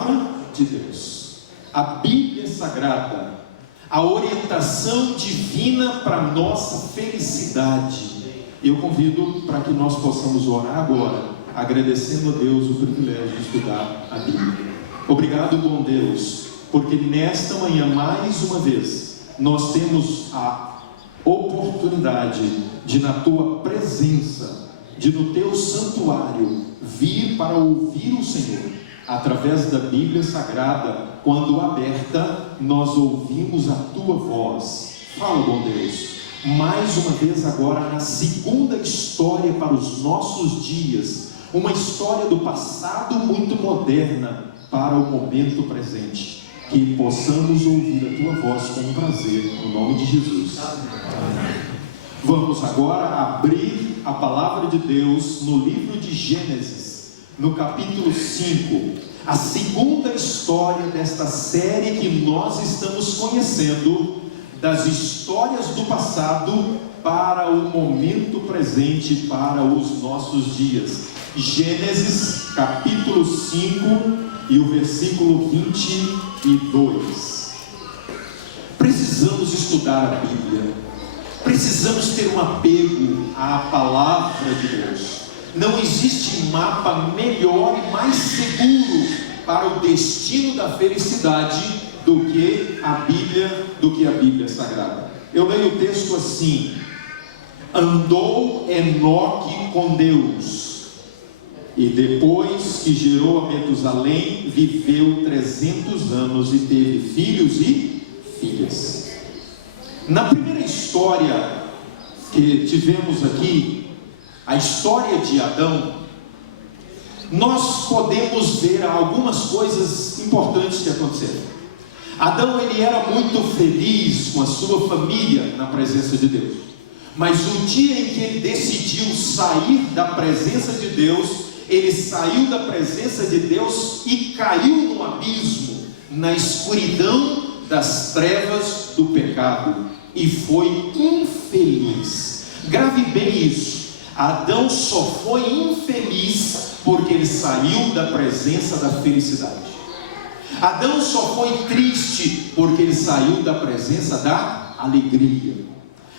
palavra de Deus, a Bíblia Sagrada, a orientação divina para a nossa felicidade. Eu convido para que nós possamos orar agora, agradecendo a Deus o privilégio de estudar a Bíblia. Obrigado, bom Deus, porque nesta manhã, mais uma vez, nós temos a oportunidade de, na Tua presença, de no Teu santuário, vir para ouvir o Senhor. Através da Bíblia Sagrada, quando aberta, nós ouvimos a Tua voz. Fala, bom Deus, mais uma vez agora na segunda história para os nossos dias, uma história do passado muito moderna para o momento presente, que possamos ouvir a Tua voz com prazer, no nome de Jesus. Amém. Vamos agora abrir a palavra de Deus no livro de Gênesis, no capítulo 5, a segunda história desta série que nós estamos conhecendo, das histórias do passado para o momento presente, para os nossos dias. Gênesis capítulo 5 e o versículo 22. Precisamos estudar a Bíblia, precisamos ter um apego à palavra de Deus. Não existe mapa melhor e mais seguro para o destino da felicidade do que a Bíblia Sagrada. Eu leio o texto assim: andou Enoque com Deus, e depois que gerou a Metusalém, viveu 300 anos e teve filhos e filhas. Na primeira história que tivemos aqui, a história de Adão, nós podemos ver algumas coisas importantes que aconteceram. Adão, ele era muito feliz com a sua família na presença de Deus, mas o dia em que ele decidiu sair da presença de Deus, ele saiu da presença de Deus e caiu no abismo, na escuridão das trevas do pecado, e foi infeliz. Grave bem isso: Adão só foi infeliz porque ele saiu da presença da felicidade. Adão só foi triste porque ele saiu da presença da alegria.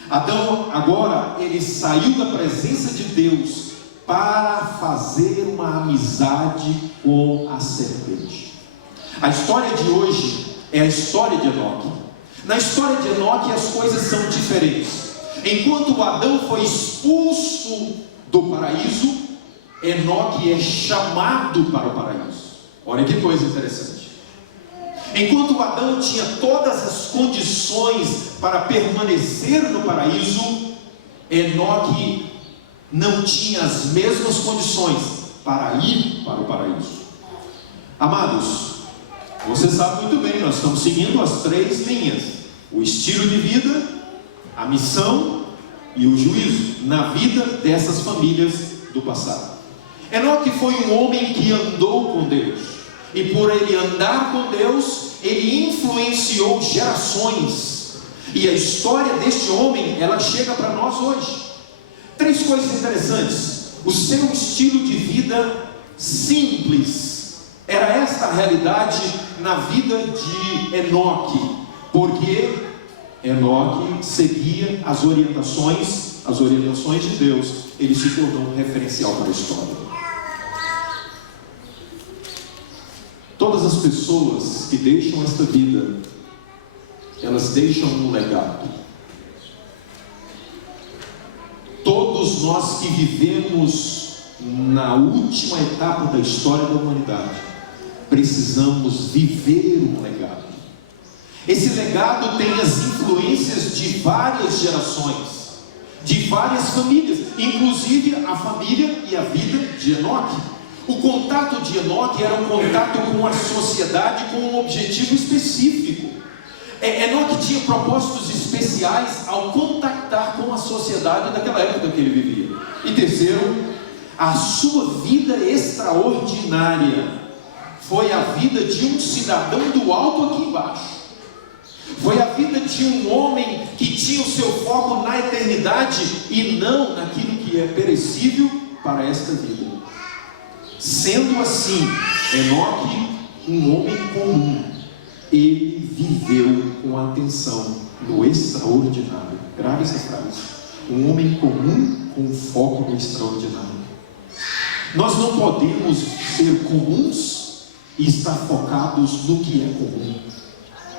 Adão agora, ele saiu da presença de Deus para fazer uma amizade com a serpente. A história de hoje é a história de Enoque. Na história de Enoque as coisas são diferentes. Enquanto Adão foi expulso do paraíso, Enoque é chamado para o paraíso. Olha que coisa interessante. Enquanto Adão tinha todas as condições para permanecer no paraíso, Enoque não tinha as mesmas condições para ir para o paraíso. Amados, você sabe muito bem, nós estamos seguindo as 3 linhas: o estilo de vida, a missão e o juízo na vida dessas famílias do passado. Enoque foi um homem que andou com Deus, e por ele andar com Deus, ele influenciou gerações, e a história deste homem, ela chega para nós hoje. 3 coisas interessantes: o seu estilo de vida simples, era esta a realidade na vida de Enoque, porque Enoque seguia as orientações de Deus. Ele se tornou um referencial para a história. Todas as pessoas que deixam esta vida, elas deixam um legado. Todos nós que vivemos na última etapa da história da humanidade, precisamos viver um legado. Esse legado tem as influências de várias gerações, de várias famílias, inclusive a família e a vida de Enoque. O contato de Enoque era um contato com a sociedade com um objetivo específico. Enoque tinha propósitos especiais ao contactar com a sociedade daquela época que ele vivia. E terceiro, a sua vida extraordinária foi a vida de um cidadão do alto aqui embaixo. Foi a vida de um homem que tinha o seu foco na eternidade e não naquilo que é perecível para esta vida. Sendo assim, Enoque, um homem comum, ele viveu com atenção no extraordinário. Grave essa frase. Um homem comum com foco no extraordinário. Nós não podemos ser comuns e estar focados no que é comum,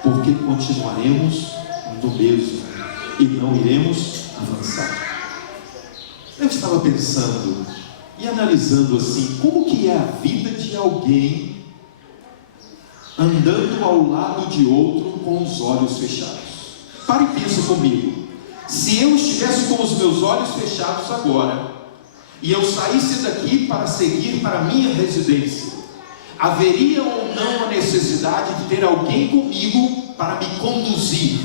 porque continuaremos no mesmo e não iremos avançar. Eu estava pensando e analisando assim, como que é a vida de alguém andando ao lado de outro com os olhos fechados. Pare e pense comigo. Se eu estivesse com os meus olhos fechados agora, e eu saísse daqui para seguir para a minha residência, haveria ou não a necessidade de ter alguém comigo para me conduzir?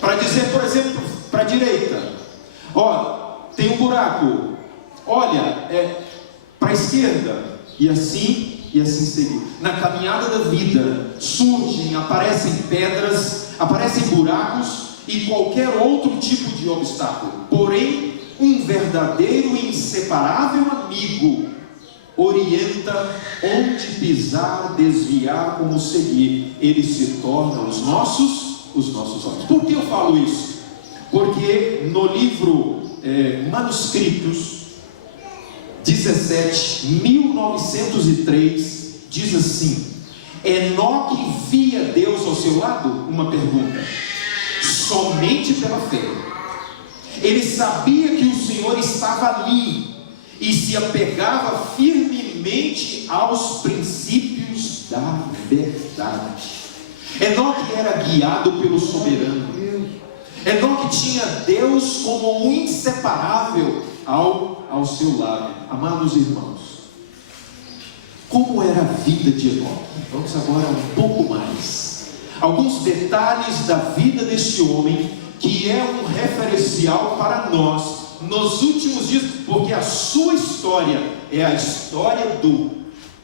Para dizer, por exemplo, para a direita, ó, tem um buraco, olha, para a esquerda, e assim seguir. Na caminhada da vida, aparecem pedras, aparecem buracos e qualquer outro tipo de obstáculo. Porém, um verdadeiro e inseparável amigo orienta onde pisar, desviar, como seguir. Ele se torna os nossos olhos. Por que eu falo isso? Porque no livro Manuscritos 17, 1903, diz assim: Enoque via Deus ao seu lado? Uma pergunta. Somente pela fé. Ele sabia que o Senhor estava ali e se apegava firmemente aos princípios da verdade. Enoque era guiado pelo soberano. Enoque tinha Deus como um inseparável ao seu lado. Amados irmãos, como era a vida de Enoque? Vamos agora um pouco mais. Alguns detalhes da vida desse homem, que é um referencial para nós nos últimos dias, porque a sua história é a história do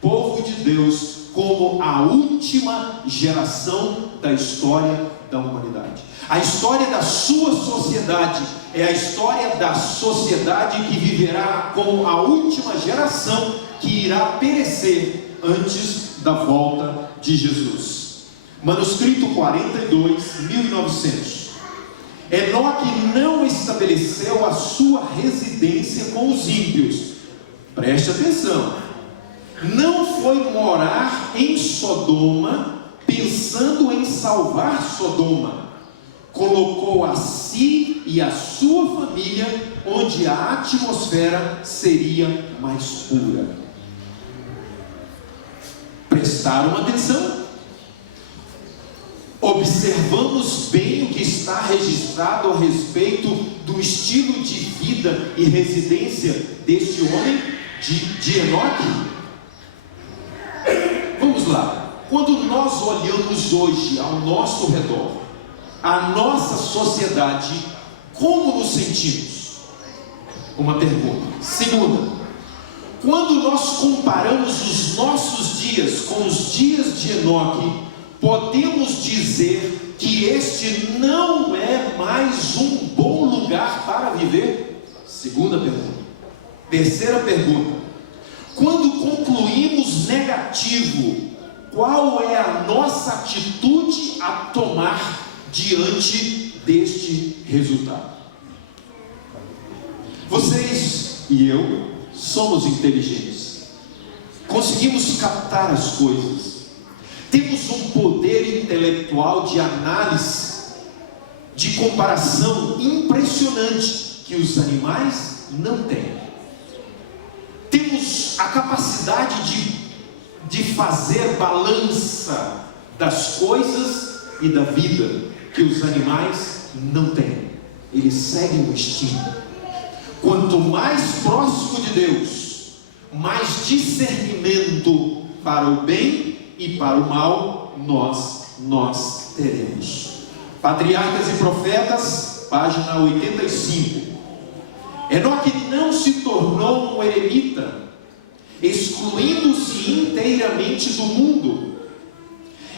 povo de Deus como a última geração da história da humanidade. A história da sua sociedade é a história da sociedade que viverá como a última geração que irá perecer antes da volta de Jesus. Manuscrito 42, 1900. Enoque não estabeleceu a sua residência com os ímpios. Preste atenção. Não foi morar em Sodoma pensando em salvar Sodoma. Colocou a si e a sua família onde a atmosfera seria mais pura. Prestaram atenção? Observamos bem o que está registrado a respeito do estilo de vida e residência deste homem de Enoque? Vamos lá. Quando nós olhamos hoje ao nosso redor, a nossa sociedade, como nos sentimos? Uma pergunta. Segunda, quando nós comparamos os nossos dias com os dias de Enoque, podemos dizer que este não é mais um bom lugar para viver? Segunda pergunta. Terceira pergunta, quando concluímos negativo, qual é a nossa atitude a tomar diante deste resultado? Vocês e eu somos inteligentes, conseguimos captar as coisas, temos um poder intelectual de análise, de comparação impressionante que os animais não têm. Temos a capacidade de fazer balança das coisas e da vida que os animais não têm. Eles seguem o instinto. Quanto mais próximo de Deus, mais discernimento para o bem e para o mal nós teremos. Patriarcas e Profetas, página 85. Enoque não se tornou um eremita, excluindo-se inteiramente do mundo.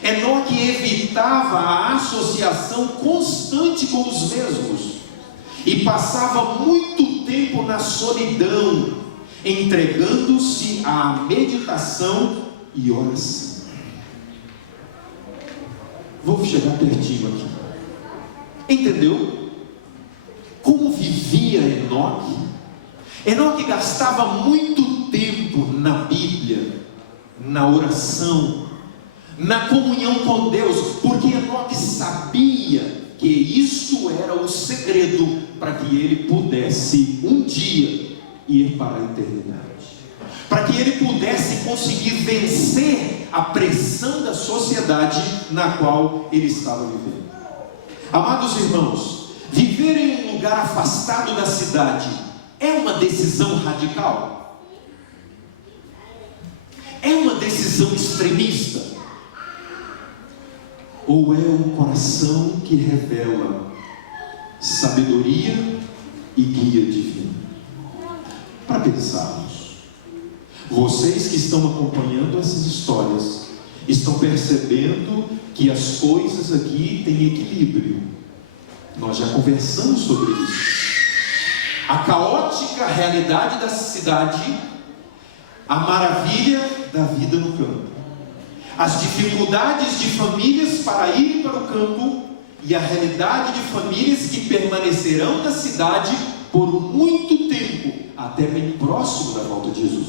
Enoque evitava a associação constante com os mesmos e passava muito tempo na solidão, entregando-se à meditação e oração. Vou chegar pertinho aqui. Entendeu? Como vivia Enoque? Enoque gastava muito tempo na Bíblia, na oração, na comunhão com Deus, porque Enoque sabia que isto era o segredo para que ele pudesse um dia ir para a eternidade, para que ele pudesse conseguir vencer a pressão da sociedade na qual ele estava vivendo. Amados irmãos, viver em um lugar afastado da cidade é uma decisão radical? É uma decisão extremista? Ou é um coração que revela sabedoria e guia divino? Para pensarmos, vocês que estão acompanhando essas histórias estão percebendo que as coisas aqui têm equilíbrio. Nós já conversamos sobre isso. A caótica realidade da cidade, a maravilha da vida no campo, as dificuldades de famílias para ir para o campo e a realidade de famílias que permanecerão na cidade por muito tempo, até bem próximo da volta de Jesus.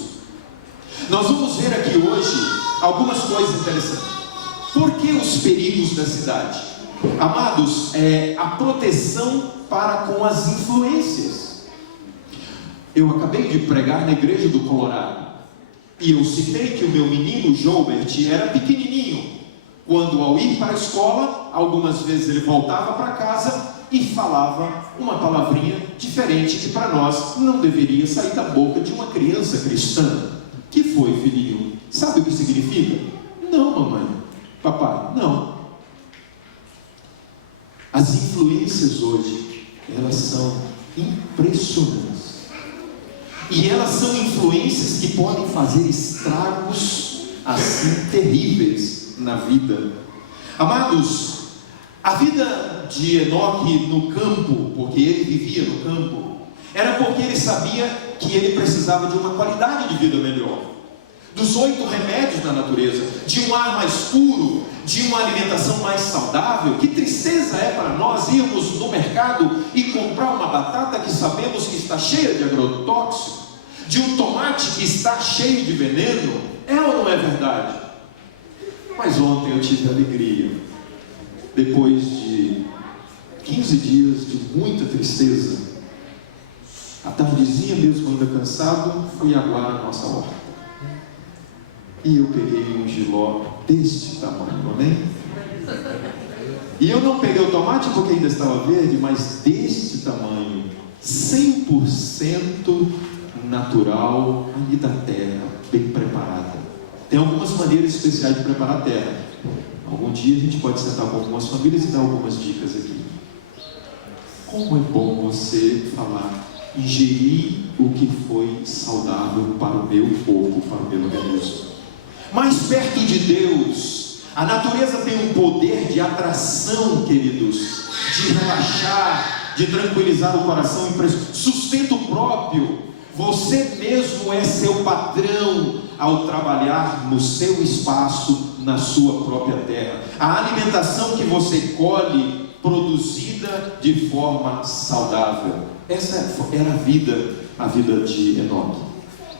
Nós vamos ver aqui hoje algumas coisas interessantes. Por que os perigos da cidade? Amados, a proteção para com as influências. Eu acabei de pregar na igreja do Colorado, e eu citei que o meu menino Joubert era pequenininho, quando ao ir para a escola, algumas vezes ele voltava para casa e falava uma palavrinha diferente que para nós não deveria sair da boca de uma criança cristã. Que foi, filhinho? Sabe o que significa? Não, mamãe. Papai, não. As influências hoje, elas são impressionantes. E elas são influências que podem fazer estragos assim terríveis na vida. Amados, a vida de Enoque no campo, porque ele vivia no campo, era porque ele sabia que ele precisava de uma qualidade de vida melhor, dos 8 remédios da natureza, de um ar mais puro, de uma alimentação mais saudável. Que tristeza é para nós irmos no mercado e comprar uma batata que sabemos que está cheia de agrotóxico, de um tomate que está cheio de veneno. É ou não é verdade? Mas ontem eu tive alegria, depois de 15 dias de muita tristeza. À tardezinha mesmo, ainda cansado, fui aguar a nossa horta. E eu peguei um jiló deste tamanho, amém? E eu não peguei o tomate porque ainda estava verde, mas deste tamanho, 100% natural, ali da terra, bem preparada. Tem algumas maneiras especiais de preparar a terra. Algum dia a gente pode sentar com algumas famílias e dar algumas dicas aqui. Como é bom você falar, ingerir o que foi saudável para o meu corpo, para o meu organismo. Mais perto de Deus, a natureza tem um poder de atração, queridos, de relaxar, de tranquilizar o coração, sustento próprio. Você mesmo é seu patrão ao trabalhar no seu espaço, na sua própria terra. A alimentação que você colhe, produzida de forma saudável. Essa era a vida de Enoque.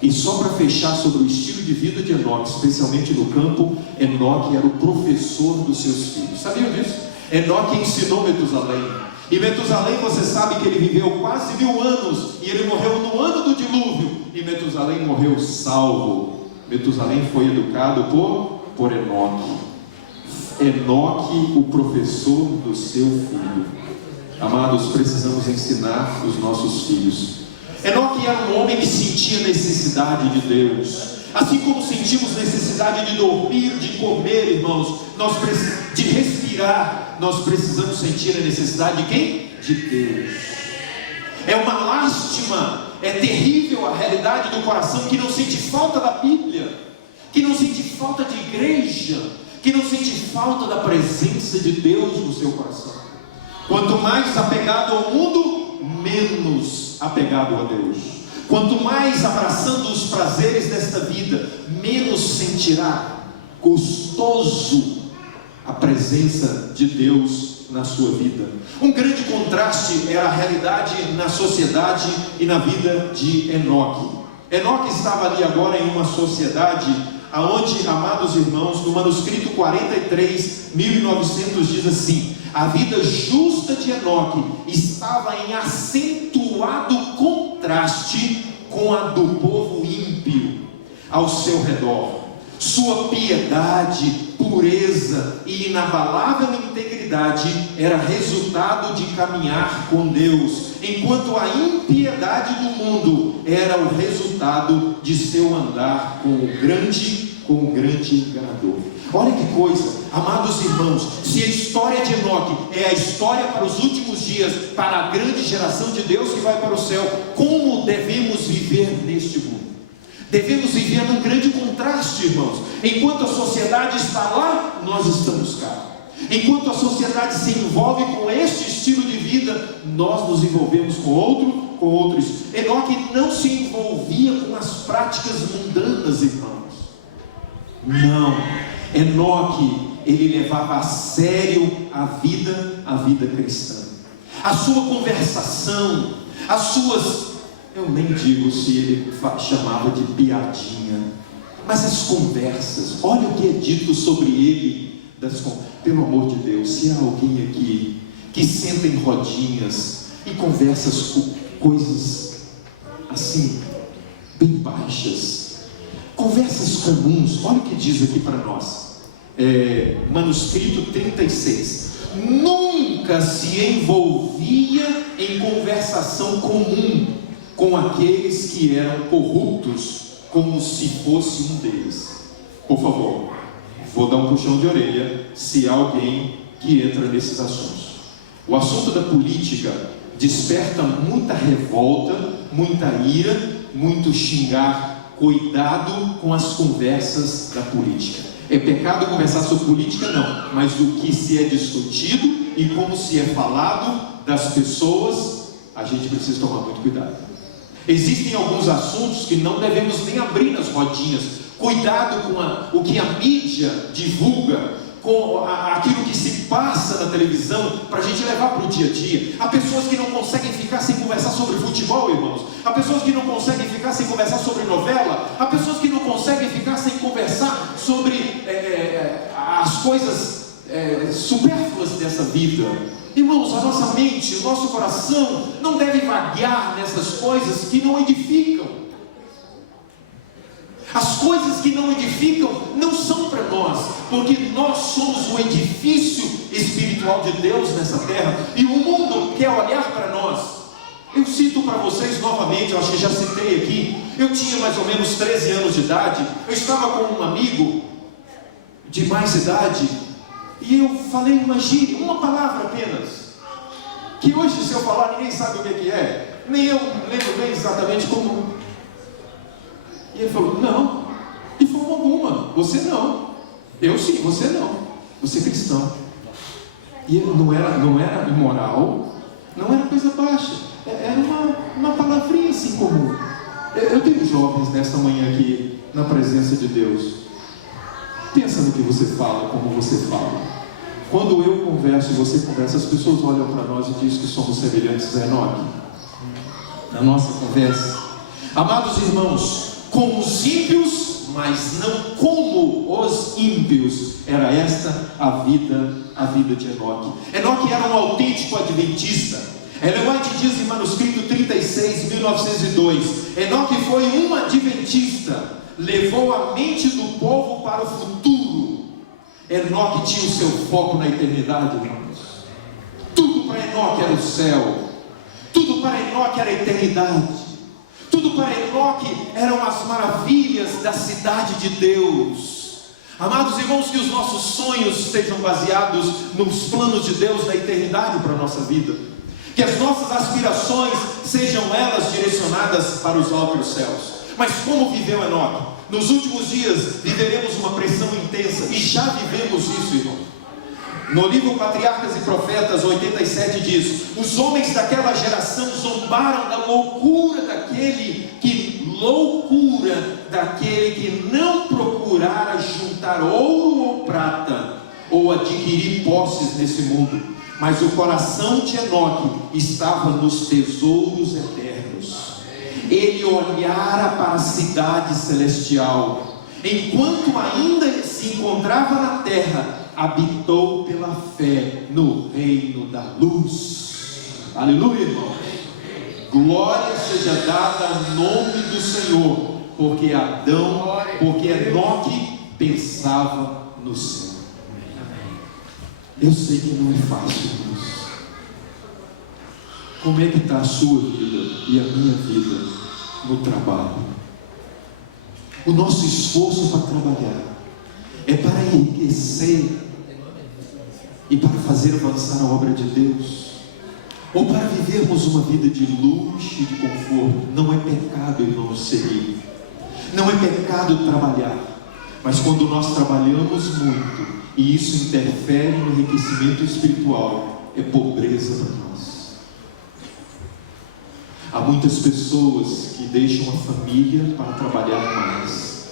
E só para fechar sobre o estilo de vida de Enoque, especialmente no campo, Enoque era o professor dos seus filhos. Sabiam disso? Enoque ensinou Metusalém. E Metusalém, você sabe que ele viveu quase 1000 anos, e ele morreu no ano do dilúvio, e Metusalém morreu salvo. Metusalém foi educado por Enoque. Enoque, o professor do seu filho. Amados, precisamos ensinar os nossos filhos. Enoque era um homem que sentia necessidade de Deus, assim como sentimos necessidade de dormir, de comer, irmãos, de respirar. Nós precisamos sentir a necessidade de quem? De Deus. É uma lástima, é terrível a realidade do coração que não sente falta da Bíblia, que não sente falta de igreja, que não sente falta da presença de Deus no seu coração. Quanto mais apegado ao mundo, menos apegado a Deus. Quanto mais abraçando os prazeres desta vida, menos sentirá gostoso a a presença de Deus na sua vida. Um grande contraste era a realidade na sociedade e na vida de Enoque. Enoque estava ali agora em uma sociedade aonde, amados irmãos, no manuscrito 43, 1900 diz assim: a vida justa de Enoque estava em acentuado contraste com a do povo ímpio ao seu redor. Sua piedade, pureza e inabalável integridade era resultado de caminhar com Deus, enquanto a impiedade do mundo era o resultado de seu andar com o grande enganador. Olha que coisa, amados irmãos, se a história de Enoque é a história para os últimos dias, para a grande geração de Deus que vai para o céu, como devemos viver neste mundo? Devemos viver num grande contraste, irmãos. Enquanto a sociedade está lá, nós estamos cá. Enquanto a sociedade se envolve com este estilo de vida, nós nos envolvemos com outros. Enoque não se envolvia com as práticas mundanas, irmãos. Não. Enoque, ele levava a sério a vida cristã. A sua conversação, as suas... eu nem digo se ele chamava de piadinha, mas as conversas, olha o que é dito sobre ele, pelo amor de Deus, se há alguém aqui que senta em rodinhas e conversa coisas assim, bem baixas, conversas comuns, olha o que diz aqui para nós, manuscrito 36, nunca se envolvia em conversação comum com aqueles que eram corruptos, como se fosse um deles. Por favor, vou dar um puxão de orelha se há alguém que entra nesses assuntos. O assunto da política desperta muita revolta, muita ira, muito xingar. Cuidado com as conversas da política. É pecado conversar sobre política? Não, mas o que se é discutido e como se é falado das pessoas, a gente precisa tomar muito cuidado. Existem alguns assuntos que não devemos nem abrir nas rodinhas. Cuidado com o que a mídia divulga, com aquilo que se passa na televisão, para a gente levar para o dia a dia. Há pessoas que não conseguem ficar sem conversar sobre futebol, irmãos. Há pessoas que não conseguem ficar sem conversar sobre novela. Há pessoas que não conseguem ficar sem conversar sobre as coisas supérfluas dessa vida. Irmãos, a nossa mente, o nosso coração não deve vaguear nessas coisas que não edificam. As coisas que não edificam não são para nós, porque nós somos o edifício espiritual de Deus nessa terra, e o mundo quer olhar para nós. Eu cito para vocês novamente, eu acho que já citei aqui, eu tinha mais ou menos 13 anos de idade, eu estava com um amigo de mais idade, e eu falei uma gíria, uma palavra apenas, que hoje se eu falar ninguém sabe o que é, nem eu lembro bem exatamente como. E ele falou, não, de forma alguma, você não. Eu sim, você não. Você é cristão. E não era imoral, não era coisa baixa, era uma palavrinha assim comum. Eu tenho jovens nesta manhã aqui, na presença de Deus. Pensa no que você fala, como você fala. Quando eu converso e você conversa, as pessoas olham para nós e dizem que somos semelhantes a Enoque. Na nossa conversa. Amados irmãos, como os ímpios, mas não como os ímpios. Era esta a vida de Enoque. Enoque era um autêntico adventista. Ellen White diz em manuscrito 36, 1902, Enoque foi um adventista, levou a mente do povo para o futuro. Enoque tinha o seu foco na eternidade, irmãos. Tudo para Enoque era o céu, tudo para Enoque era a eternidade. Tudo para Enoque eram as maravilhas da cidade de Deus. Amados irmãos, que os nossos sonhos estejam baseados nos planos de Deus da eternidade para a nossa vida. Que as nossas aspirações sejam elas direcionadas para os altos céus. Mas como viveu Enoque? Nos últimos dias viveremos uma pressão intensa, e já vivemos isso, irmão. No livro Patriarcas e Profetas 87 diz: os homens daquela geração zombaram da loucura daquele que não procurara juntar ouro ou prata, ou adquirir posses nesse mundo, mas o coração de Enoque estava nos tesouros eternos. Ele olhara para a cidade celestial, enquanto ainda se encontrava na terra, habitou pela fé no reino da luz. Aleluia, irmão. Glória seja dada ao nome do Senhor, porque Enoque pensava no céu. Eu sei que não é fácil, irmãos. Como é que está a sua vida e a minha vida no trabalho? O nosso esforço para trabalhar é para enriquecer e para fazer avançar a obra de Deus, ou para vivermos uma vida de luxo e de conforto? Não é pecado, irmãos, seguir. Não é pecado trabalhar. Mas quando nós trabalhamos muito e isso interfere no enriquecimento espiritual, é pobreza para nós. Há muitas pessoas que deixam a família para trabalhar mais.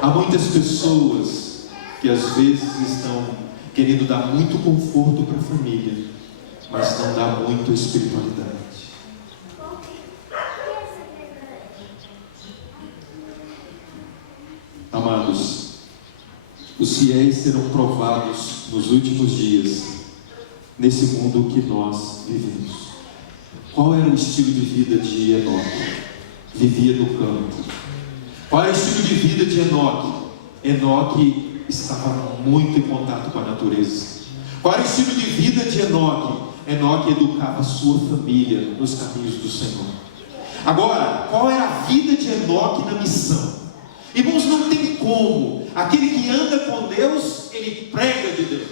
Há muitas pessoas que às vezes estão querendo dar muito conforto para a família, mas não dá muito a espiritualidade. Amados, os fiéis serão provados nos últimos dias, nesse mundo que nós vivemos. Qual era o estilo de vida de Enoque? Vivia no campo. Qual era o estilo de vida de Enoque? Enoque estava muito em contato com a natureza. Qual era o estilo de vida de Enoque? Enoque educava a sua família nos caminhos do Senhor. Agora, qual era a vida de Enoque na missão? Irmãos, não tem como. Aquele que anda com Deus, ele prega de Deus.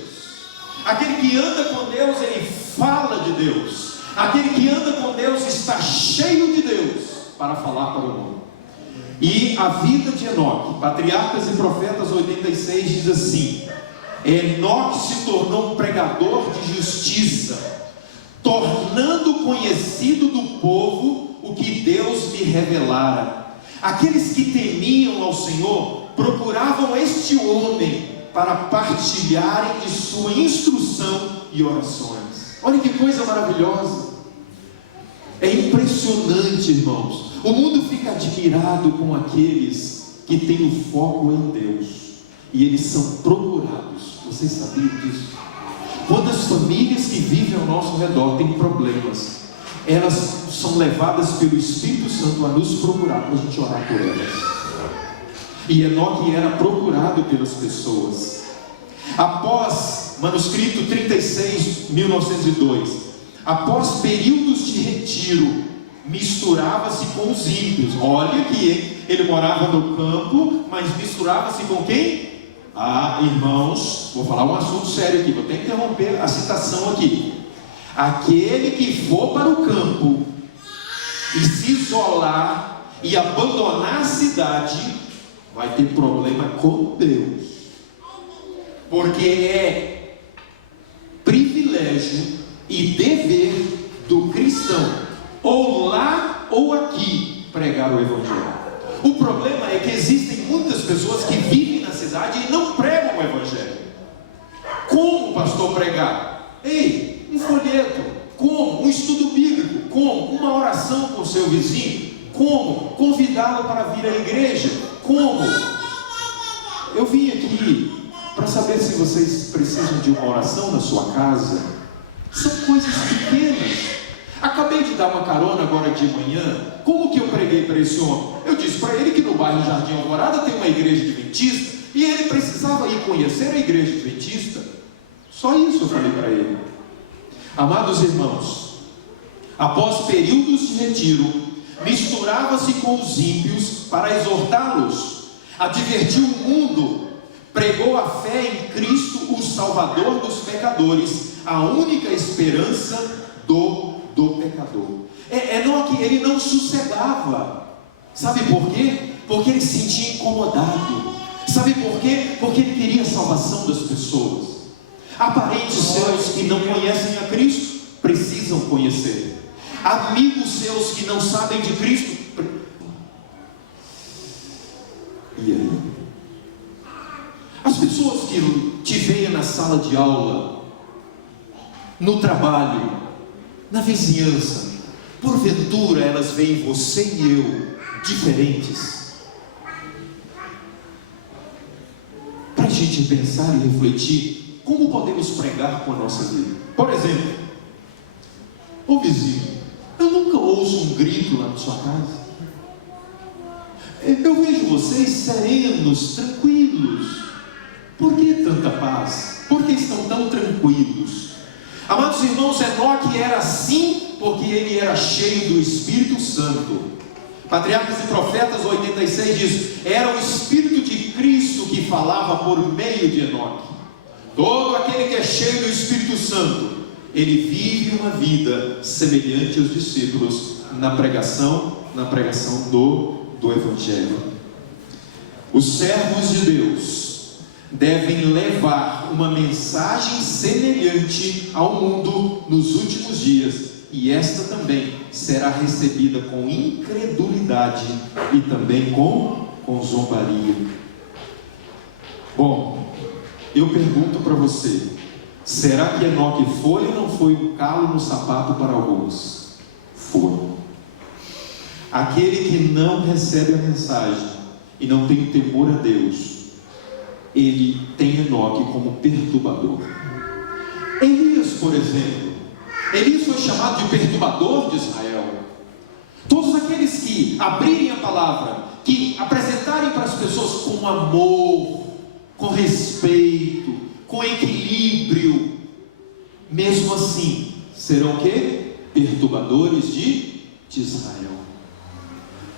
Aquele que anda com Deus, ele fala de Deus. Aquele que anda com Deus está cheio de Deus para falar para o mundo. E a vida de Enoque, Patriarcas e Profetas 86 diz assim: Enoque se tornou um pregador de justiça, tornando conhecido do povo o que Deus lhe revelara. Aqueles que temiam ao Senhor procuravam este homem para partilharem de sua instrução e orações. Olha que coisa maravilhosa. É impressionante, irmãos. O mundo fica admirado com aqueles que têm o foco em Deus, e eles são procurados. Vocês sabiam disso? Quantas famílias que vivem ao nosso redor têm problemas, elas são levadas pelo Espírito Santo a nos procurar para a gente orar por elas. E Enoque era procurado pelas pessoas. Após, manuscrito 36, 1902, após períodos de retiro, misturava-se com os ímpios. Olha aqui, ele morava no campo, mas misturava-se com quem? Irmãos, vou falar um assunto sério aqui, vou ter que interromper a citação aqui. Aquele que for para o campo e se isolar e abandonar a cidade, vai ter problema com Deus, porque é privilégio e dever do cristão, ou lá ou aqui, pregar o Evangelho. O problema é que existem muitas pessoas que vivem na cidade e não pregam o Evangelho. Como, pastor, pregar? Ei, um folheto. Como? Um estudo bíblico. Como? Uma oração com o seu vizinho. Como? Convidá-lo para vir à igreja. Como? Eu vim aqui para saber se vocês precisam de uma oração na sua casa. São coisas pequenas. Acabei de dar uma carona agora de manhã. Como que eu preguei para esse homem? Eu disse para ele que no bairro Jardim Alvorada tem uma igreja adventista e ele precisava ir conhecer a igreja adventista. Só isso eu falei para ele. Amados irmãos, após períodos de retiro, misturava-se com os ímpios para exortá-los, advertiu o mundo, pregou a fé em Cristo, o Salvador dos pecadores, a única esperança do pecador. Enoque, ele não sossegava. Sabe por quê? Porque ele se sentia incomodado. Sabe por quê? Porque ele queria a salvação das pessoas. Há parentes seus que não conhecem a Cristo, precisam conhecer. Amigos seus que não sabem de Cristo. E aí? As pessoas que te veem na sala de aula, no trabalho, na vizinhança, porventura elas veem você e eu diferentes? Para a gente pensar e refletir, como podemos pregar com a nossa vida? Por exemplo, ô vizinho, eu nunca ouço um grito lá na sua casa. Eu vejo vocês serenos, tranquilos. Por que tanta paz? Por que estão tão tranquilos? Amados irmãos, Enoque era assim porque ele era cheio do Espírito Santo. Patriarcas e Profetas 86 diz: era o Espírito de Cristo que falava por meio de Enoque. Todo aquele que é cheio do Espírito Santo, ele vive uma vida semelhante aos discípulos na pregação do Evangelho. Os servos de Deus devem levar uma mensagem semelhante ao mundo nos últimos dias, e esta também será recebida com incredulidade e também com zombaria. Bom, eu pergunto para você: será que Enoque foi ou não foi um calo no sapato para alguns? Foi. Aquele que não recebe a mensagem e não tem temor a Deus, ele tem Enoque como perturbador. Elias, por exemplo, Elias foi chamado de perturbador de Israel. Todos aqueles que abrirem a palavra, que apresentarem para as pessoas com amor, com respeito, com equilíbrio, mesmo assim, serão o quê? Perturbadores de Israel.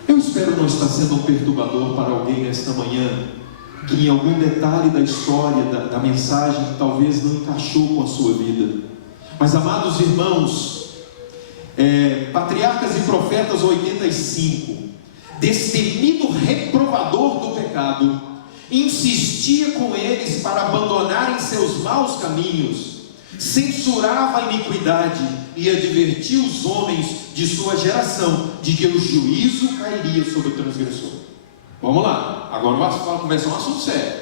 Eu espero não estar sendo um perturbador para alguém nesta manhã, que em algum detalhe da história, da mensagem, talvez não encaixou com a sua vida. Mas, amados irmãos, Patriarcas e Profetas 85, destemido reprovador do pecado, insistia com eles para abandonarem seus maus caminhos, censurava a iniquidade e advertia os homens de sua geração de que o juízo cairia sobre o transgressor. Vamos lá, agora vamos começar um assunto sério.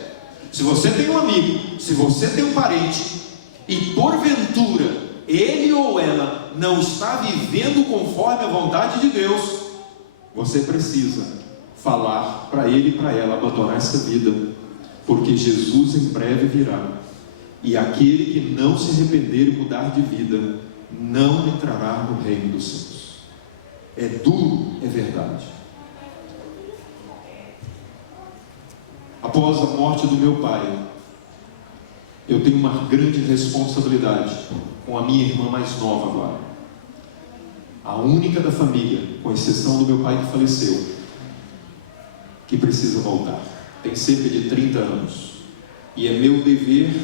Se você tem um amigo, se você tem um parente, e porventura ele ou ela não está vivendo conforme a vontade de Deus, você precisa falar para ele e para ela abandonar essa vida, porque Jesus em breve virá, e aquele que não se arrepender e mudar de vida não entrará no reino dos céus. É duro, é verdade. Após a morte do meu pai, eu tenho uma grande responsabilidade com a minha irmã mais nova agora, a única da família, com exceção do meu pai que faleceu, que precisa voltar. Tem cerca de 30 anos, e é meu dever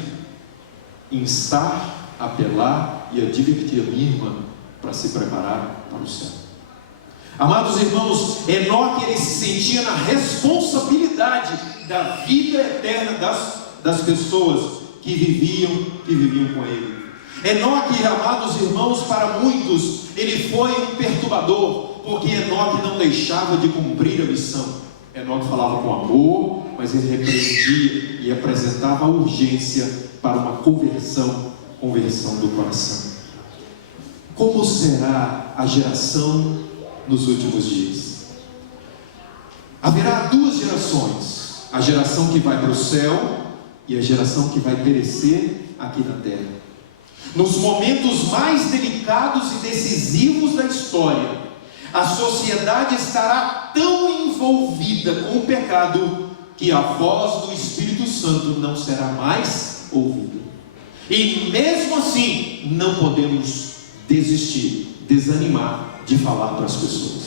instar, apelar e advertir a minha irmã para se preparar para o céu. Amados irmãos, Enoque, ele se sentia na responsabilidade da vida eterna das pessoas que viviam com ele. Enoque, amados irmãos, para muitos ele foi um perturbador, porque Enoque não deixava de cumprir a missão. Enoque falava com amor, mas ele repreendia e apresentava a urgência para uma conversão do coração. Como será a geração nos últimos dias? Haverá duas gerações: a geração que vai para o céu e a geração que vai perecer aqui na terra. Nos momentos mais delicados e decisivos da história, a sociedade estará tão envolvida com o pecado que a voz do Espírito Santo não será mais ouvida. E mesmo assim, não podemos desistir, desanimar de falar para as pessoas.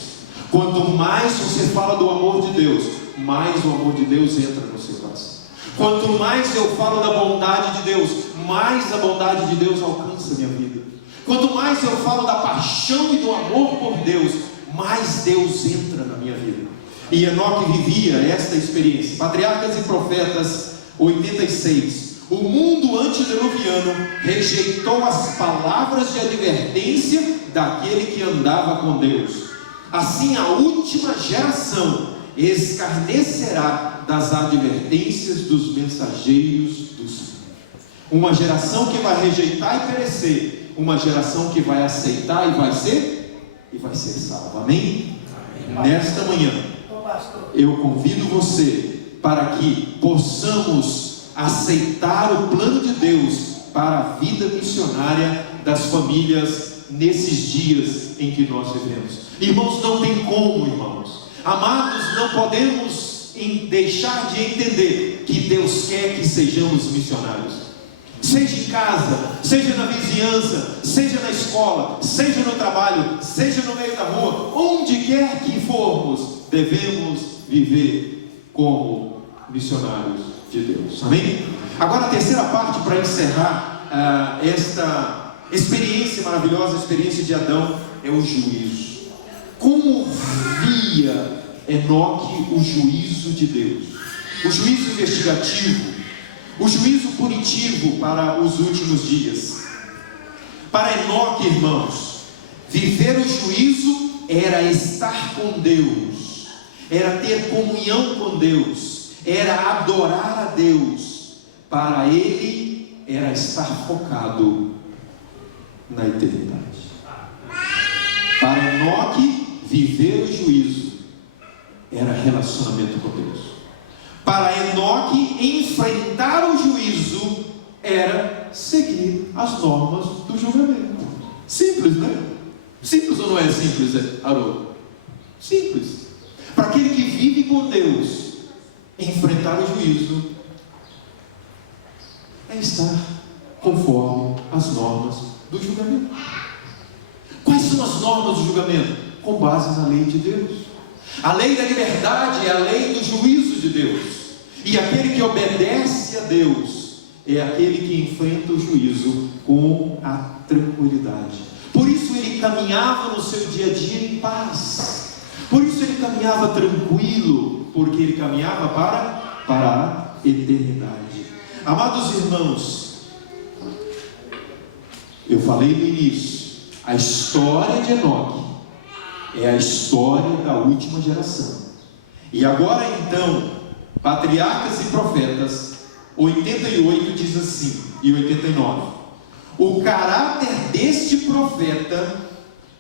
Quanto mais você fala do amor de Deus, mais o amor de Deus entra no seu coração. Quanto mais eu falo da bondade de Deus, mais a bondade de Deus alcança a minha vida. Quanto mais eu falo da paixão e do amor por Deus, mais Deus entra na minha vida. E Enoque vivia esta experiência. Patriarcas e Profetas 86. O mundo antediluviano rejeitou as palavras de advertência daquele que andava com Deus. Assim, a última geração escarnecerá das advertências dos mensageiros do Senhor. Uma geração que vai rejeitar e perecer, uma geração que vai aceitar e vai ser salva. Amém? Nesta manhã, eu convido você para que possamos aceitar o plano de Deus para a vida missionária das famílias nesses dias em que nós vivemos. Irmãos, não tem como, irmãos. Amados, não podemos deixar de entender que Deus quer que sejamos missionários. Seja em casa, seja na vizinhança, seja na escola, seja no trabalho, seja no meio da rua, onde quer que formos, devemos viver como missionários de Deus. Amém? Agora a terceira parte para encerrar esta experiência maravilhosa, a experiência de Adão, é o juízo. Como via Enoque o juízo de Deus? O juízo investigativo, o juízo punitivo para os últimos dias. Para Enoque, irmãos, viver o juízo era estar com Deus, era ter comunhão com Deus, era adorar a Deus. Para ele era estar focado na eternidade. Para Enoque, viver o juízo era relacionamento com Deus. Para Enoque, enfrentar o juízo era seguir as normas do julgamento. Simples, né? Simples ou não é simples, Haroldo? Simples. Para aquele que vive com Deus, enfrentar o juízo é estar conforme as normas do julgamento. Quais são as normas do julgamento? Com base na lei de Deus. A lei da liberdade é a lei do juízo de Deus. E aquele que obedece a Deus é aquele que enfrenta o juízo com a tranquilidade. Por isso ele caminhava no seu dia a dia em paz. Por isso ele caminhava tranquilo, porque ele caminhava para a eternidade. Amados irmãos, eu falei no início, a história de Enoque é a história da última geração. E agora então, Patriarcas e Profetas 88 diz assim, e 89: o caráter deste profeta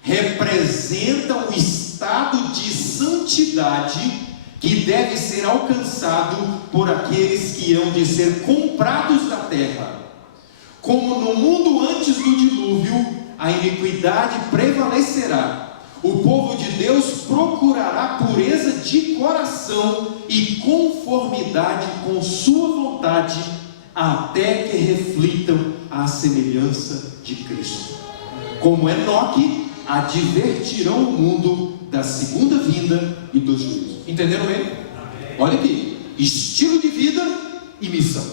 representa o estado de santidade que deve ser alcançado por aqueles que hão de ser comprados da terra. Como no mundo antes do dilúvio, a iniquidade prevalecerá. O povo de Deus procurará pureza de coração e conformidade com sua vontade, até que reflitam a semelhança de Cristo. Como Enoque, advertirão o mundo da segunda vinda e do juízo. Entenderam bem? Olha aqui, estilo de vida e missão.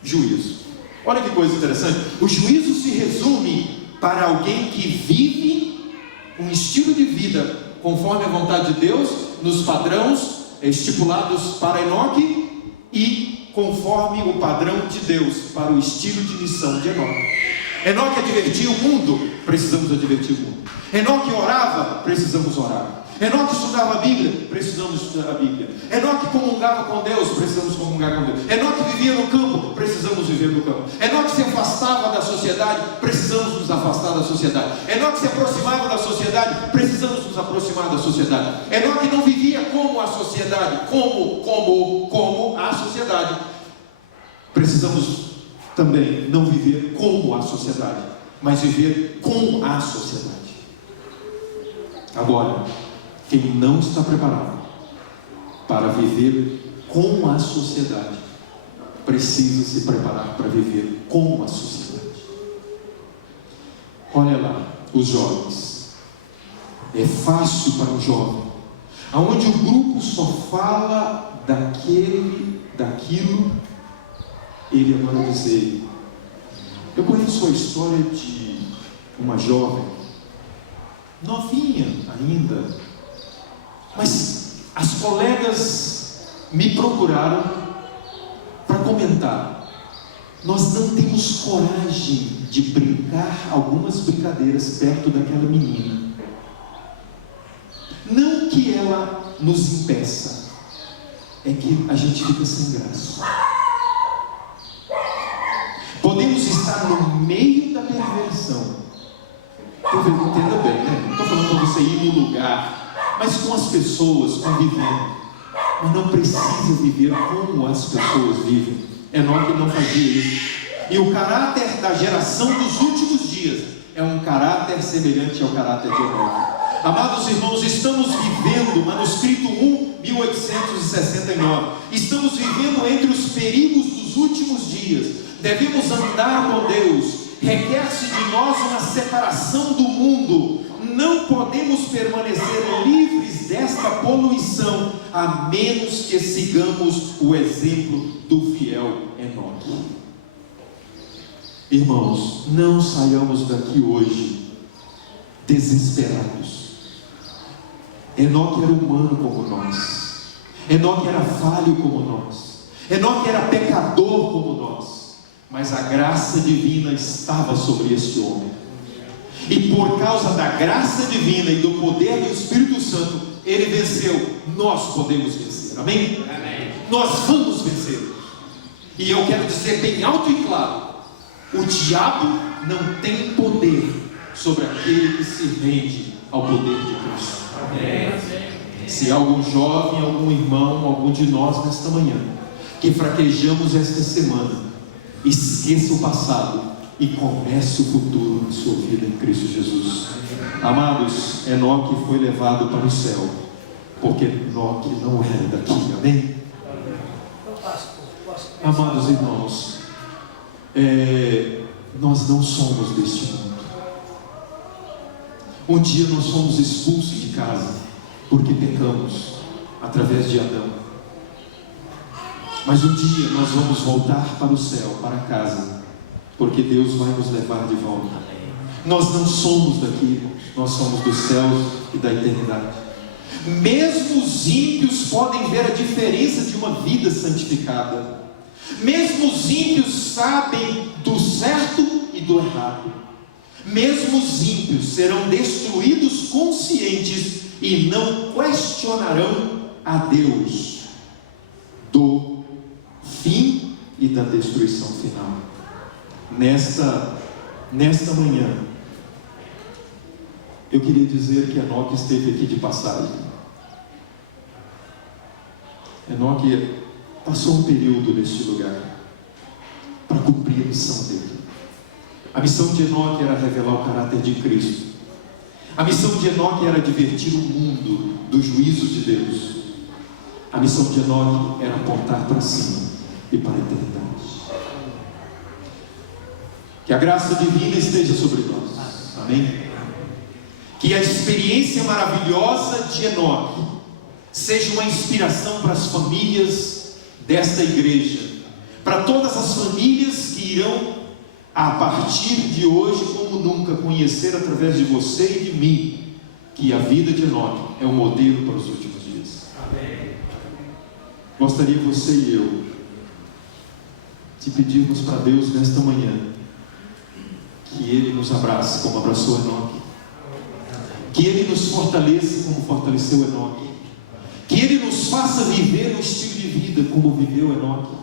Juízo. Olha que coisa interessante. O juízo se resume para alguém que vive um estilo de vida conforme a vontade de Deus, nos padrões estipulados para Enoque e conforme o padrão de Deus para o estilo de missão de Enoque. Enoque advertia o mundo, precisamos advertir o mundo. Enoque orava, precisamos orar. Enoque estudava a Bíblia, precisamos estudar a Bíblia. Enoque comungava com Deus, precisamos comungar com Deus. Enoque vivia no campo, precisamos viver no campo. Enoque se afastava da sociedade, precisamos nos afastar da sociedade. Enoque se aproximava da sociedade, precisamos nos aproximar da sociedade. Enoque não vivia como a sociedade, como a sociedade. Precisamos também não viver como a sociedade, mas viver com a sociedade. Agora, quem não está preparado para viver com a sociedade, precisa se preparar para viver com a sociedade. Olha lá, os jovens. É fácil para um jovem, aonde o grupo só fala daquilo, ele agora dizer: eu conheço a história de uma jovem, novinha ainda, mas as colegas me procuraram para comentar. Nós não temos coragem de brincar algumas brincadeiras perto daquela menina. Não que ela nos impeça, é que a gente fica sem graça. Podemos estar no meio da perversão. Entenda bem, né? Não estou falando para você ir no lugar, mas com as pessoas convivendo. Mas não precisa viver como as pessoas vivem. Enoque não fazia isso. E o caráter da geração dos últimos dias é um caráter semelhante ao caráter de Enoque. Amados irmãos, estamos vivendo, manuscrito 1, 1869, estamos vivendo entre os perigos dos últimos dias. Devemos andar com Deus. Requer-se de nós uma separação do mundo. Não podemos permanecer livres desta poluição, a menos que sigamos o exemplo do fiel Enoque. Irmãos, não saiamos daqui hoje desesperados. Enoque era humano como nós. Enoque era falho como nós. Enoque era pecador como nós. Mas a graça divina estava sobre este homem. E por causa da graça divina e do poder do Espírito Santo, ele venceu. Nós podemos vencer. Amém? Amém. Nós vamos vencer. E eu quero dizer bem alto e claro: o diabo não tem poder sobre aquele que se rende ao poder de Cristo. Amém. Se há algum jovem, algum irmão, algum de nós nesta manhã que fraquejamos esta semana, esqueça o passado e comece o futuro na sua vida em Cristo Jesus. Amados, Enoque foi levado para o céu, porque Enoque não era daqui. Amém? Amados irmãos, nós não somos deste mundo. Um dia nós fomos expulsos de casa porque pecamos através de Adão. Mas um dia nós vamos voltar para o céu, para casa, porque Deus vai nos levar de volta. Nós não somos daqui, nós somos dos céus e da eternidade. Mesmo os ímpios podem ver a diferença de uma vida santificada. Mesmo os ímpios sabem do certo e do errado. Mesmo os ímpios serão destruídos conscientes e não questionarão a Deus do fim e da destruição final. Nesta manhã, eu queria dizer que Enoque esteve aqui de passagem. Enoque passou um período neste lugar para cumprir a missão dele. A missão de Enoque era revelar o caráter de Cristo. A missão de Enoque era advertir o mundo do juízo de Deus. A missão de Enoque era apontar para cima e para a eternidade. Que a graça divina esteja sobre nós. Amém? Que a experiência maravilhosa de Enoque seja uma inspiração para as famílias desta igreja, para todas as famílias que irão, a partir de hoje, como nunca, conhecer através de você e de mim, que a vida de Enoque é um modelo para os últimos dias. Amém. Gostaria você e eu de pedirmos para Deus nesta manhã que Ele nos abrace como abraçou Enoque, que Ele nos fortaleça como fortaleceu Enoque, que Ele nos faça viver um estilo de vida como viveu Enoque.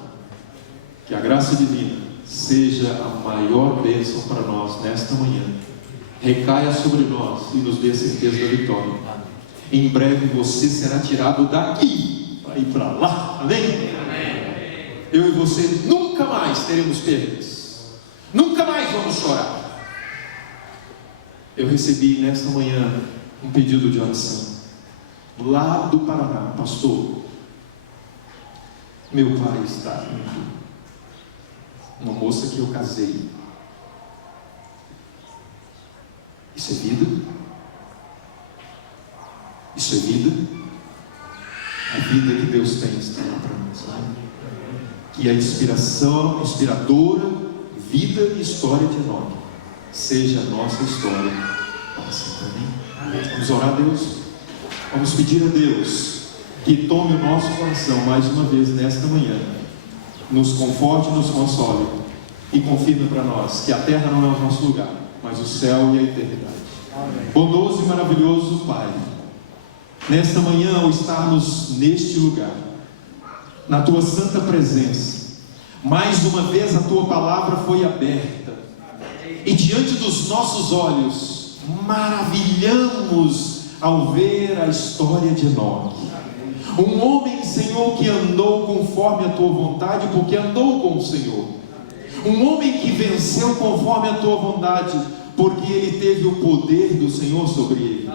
Que a graça divina seja a maior bênção para nós nesta manhã, recaia sobre nós e nos dê a certeza da vitória. Em breve você será tirado daqui para ir para lá. Amém? Eu e você nunca mais teremos perdas, nunca mais vamos chorar. Eu recebi nesta manhã um pedido de oração lá do Paraná. Pastor, meu pai está indo. Uma moça que eu casei. Isso é vida? Isso é vida? A vida que Deus tem está lá para nós. Que a inspiradora vida e história de Enoque seja a nossa história para sempre. Amém? Vamos orar a Deus. Vamos pedir a Deus que tome o nosso coração mais uma vez nesta manhã, nos conforte, nos console e confirme para nós que a terra não é o nosso lugar, mas o céu e a eternidade. Amém. Bondoso e maravilhoso Pai, nesta manhã, ao estarmos neste lugar, na tua santa presença. Mais uma vez a tua palavra foi aberta, e diante dos nossos olhos maravilhamos ao ver a história de Enoque. Um homem, Senhor, que andou conforme a tua vontade, porque andou com o Senhor. Um homem que venceu conforme a tua vontade, porque ele teve o poder do Senhor sobre ele.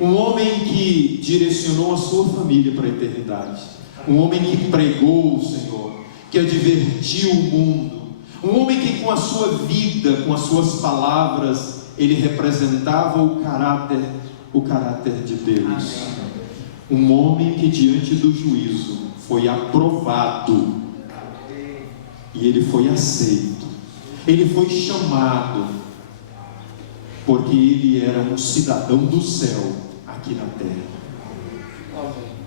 Um homem que direcionou a sua família para a eternidade. Um homem que pregou o Senhor, que advertiu o mundo. Um homem que com a sua vida, com as suas palavras, ele representava o caráter de Deus. Um homem que diante do juízo foi aprovado, e ele foi aceito, ele foi chamado, porque ele era um cidadão do céu aqui na terra.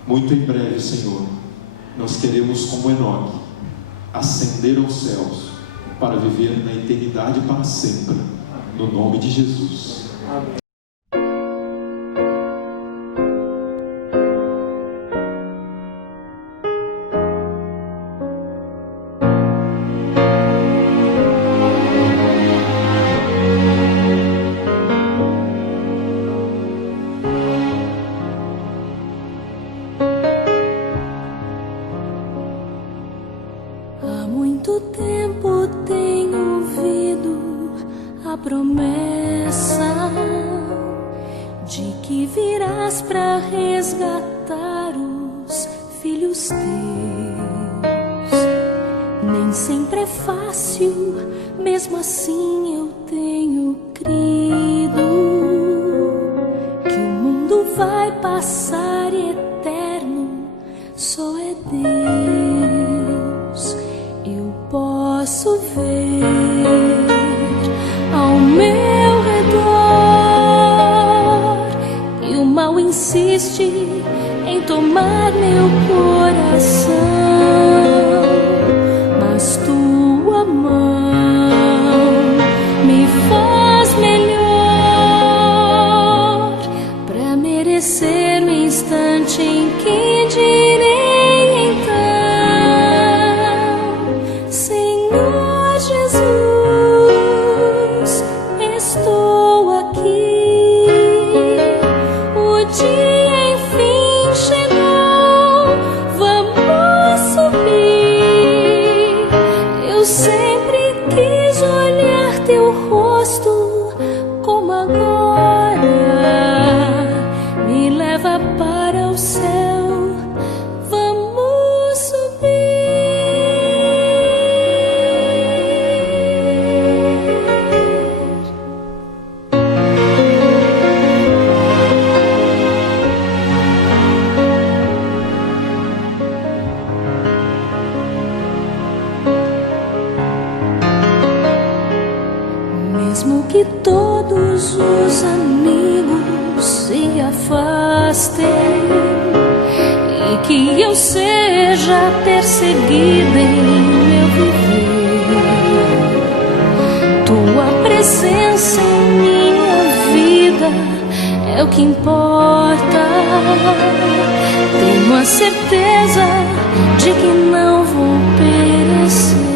Muito em breve, Senhor, nós queremos, como Enoque, ascender aos céus para viver na eternidade para sempre, no nome de Jesus. Amém. Muito tempo tenho ouvido a promessa de que virás para resgatar os filhos teus. Nem sempre é fácil, mesmo assim eu tenho crido que o mundo vai passar e eterno só é Deus. Eu posso ver ao meu redor que o mal insiste em tomar meu coração, mas tua mão me faz melhor para merecer o instante em que direi então: Senhor Jesus, estou aqui. O dia enfim chegou, vamos subir. Eu sempre quis olhar teu rosto como agora. Me leva para o céu, vamos subir. Mesmo que todos os amigos se afastem e que eu seja perseguida em meu viver, tua presença em minha vida é o que importa. Tenho a certeza de que não vou perecer.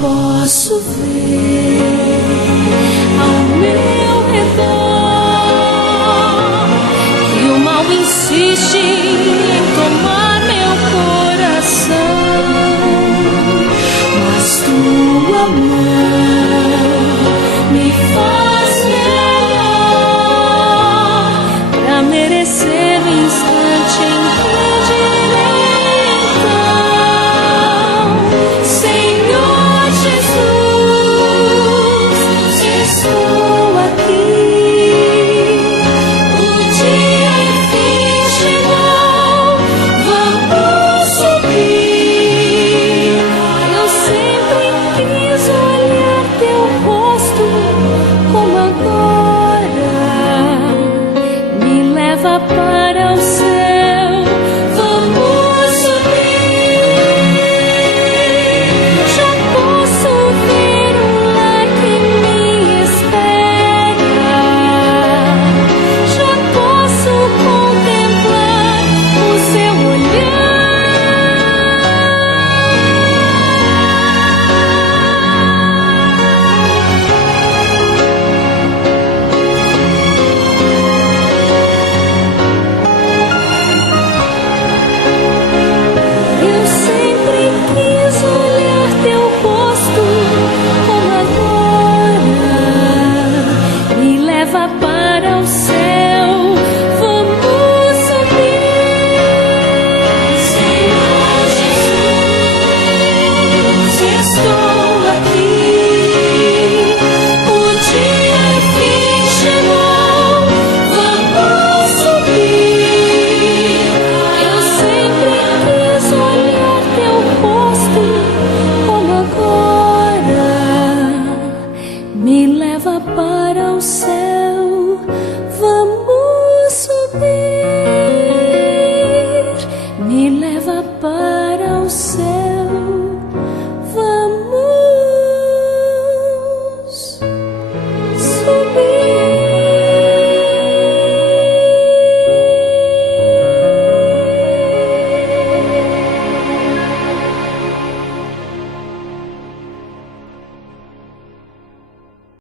Posso ver ao meu redor que o mal insiste